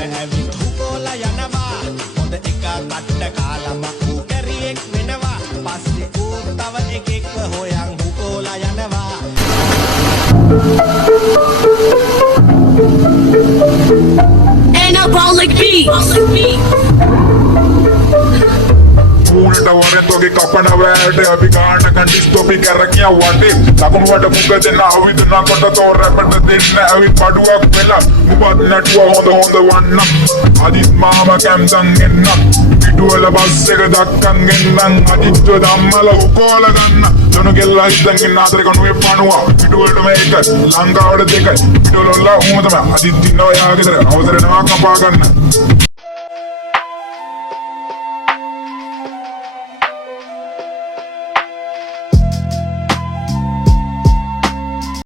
ඇවිත් හුකෝලා යනවා හොඳ එක කට්ට කාලම ඌ කැරියෙක් වෙනවා පස්සේ ඌ තව එකෙක්ව හොයන් හුකෝලා යනවා Anabolic beat. ඌට වරෙන්තෝගේ කපන වැට අපි ගාන කන්ඩිස් තොපි කැරකියා වටේ ලකුණු වට මුග දෙන්න අවිදනා කොට තෝ රැපට දෙන්න ඇවිත් පඩුවක් වෙලා උපත් නැටුව හොඳ වන්න අදිත් මාම කැම්සන් එන්න පිටුවල බස් එක දක්කන් ගෙන්නම් අදිත්ව ධම්මල උකෝල ගන්න දොනු කෙල්ලා හිටන් අතර කණුවේ පණුවා පිටුවලට මේක ලංකාවට දෙකයි පිටුවල උඹ තමයි අදිත් ඉන්නවා යාගෙදර අවසර නවා කපා ගන්න